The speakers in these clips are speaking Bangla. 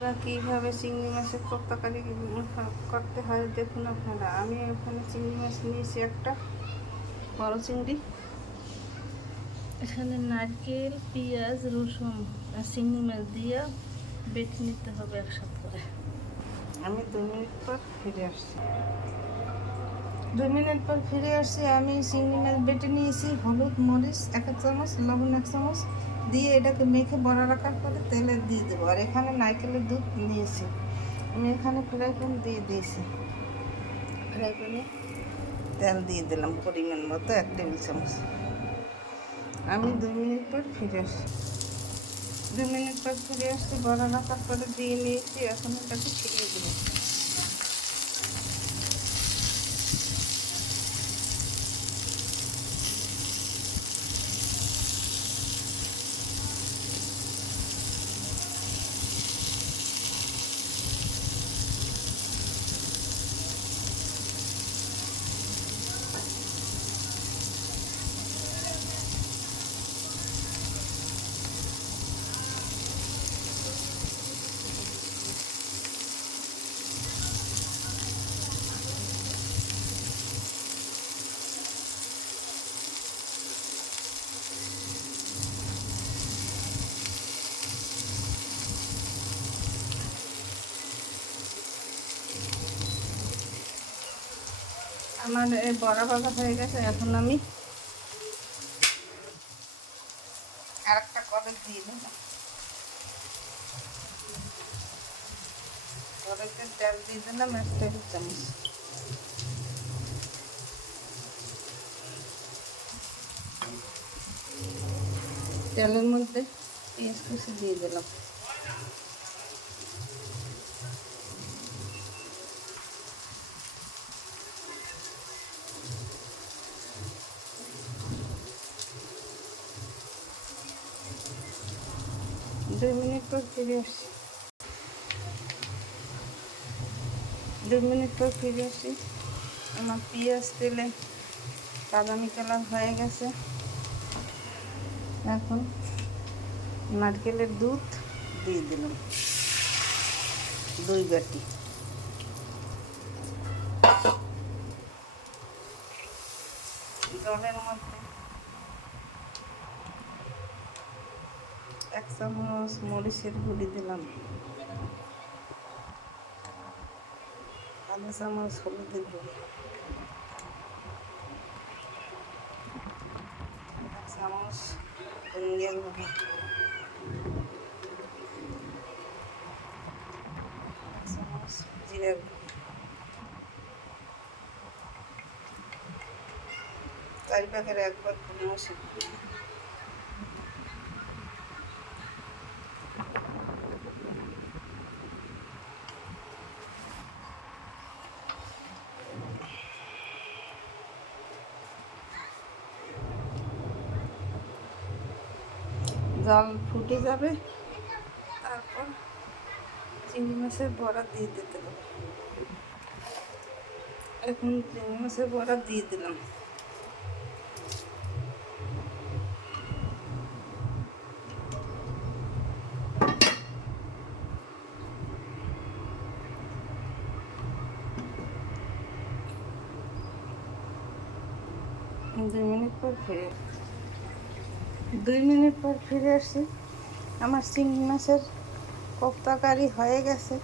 কীভাবে চিংড়ি মাছের তরকারি করতে হয় দেখুন আপনারা। আমি ওখানে চিংড়ি মাছ নিয়েছি, একটা বড় চিংড়ি। এখানে নারকেল, পেঁয়াজ, রসুন আর চিংড়ি মাছ দিয়ে বেটে নিতে হবে একসাথে করে। আমি 2 মিনিট পর ফিরে আসছি। 2 মিনিট পর ফিরে আসছি। আমি চিংড়ি মাছ বেটে নিয়েছি। হলুদ, মরিচ 1 চামচ, লবণ 1 চামচ দিয়ে এটাকে মেখে বড়া রাখার পরে তেলে দিয়ে দেবো। আর এখানে নারকেলের দুধ নিয়েছি। আমি এখানে ফ্রাই প্যান দিয়ে দিয়েছি। ফ্রাই প্যানে তেল দিয়ে দিলাম পরিমাণ মতো 1 টেবিল চামচ। আমি 2 মিনিট পর ফিরে আসছি। 2 মিনিট পর ফিরে আসছি। বড়া রাখার পরে দিয়ে নিয়েছি। এখন এটাকে ছিটিয়ে দেবো। আমার এই বড়া ভাজা হয়ে গেছে। এখন আমি আরেকটা কড়াই দিয়ে দিলাম। কড়াইতে তেল দিয়ে দিলাম 1 টেবিল চামচ। তেলের মধ্যে পেঁয়াজ কুচি দিয়ে দিলাম। দুই মিনিট পর ফিরে আসছি। 2 মিনিট পর ফিরে আসি। আমার পেঁয়াজ তেলে বাদামি কালার হয়ে গেছে। এখন নারকেলের দুধ দিয়ে দিলাম 2 বাটি। জলের মধ্যে 1 চামচ মরিচের গুঁড়ি দিলাম, 1/2 চামচ হলুদের গুঁড়ি, 1 চামচ ধনিয়ার গুঁড়ি, 1 চামচ জিরার গুঁড়ি, 4 ভাগের 1 ভাগ মশলা। জল ফুটে যাবে, তারপর চিংড়ি মাছের বড়া দিয়ে দিতে হবে। এখন চিংড়ি মাছের বড়া দিয়ে দিলাম। দুই মিনিট পর ফিরে 2 মিনিট পর ফিরে আসছি। আমার চিংড়ি মাছের কোপ্তা কারি হয়ে গেছে।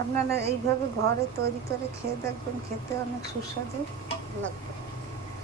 আপনারা এইভাবে ঘরে তৈরি করে খেয়ে দেখবেন, খেতে অনেক সুস্বাদু লাগবে।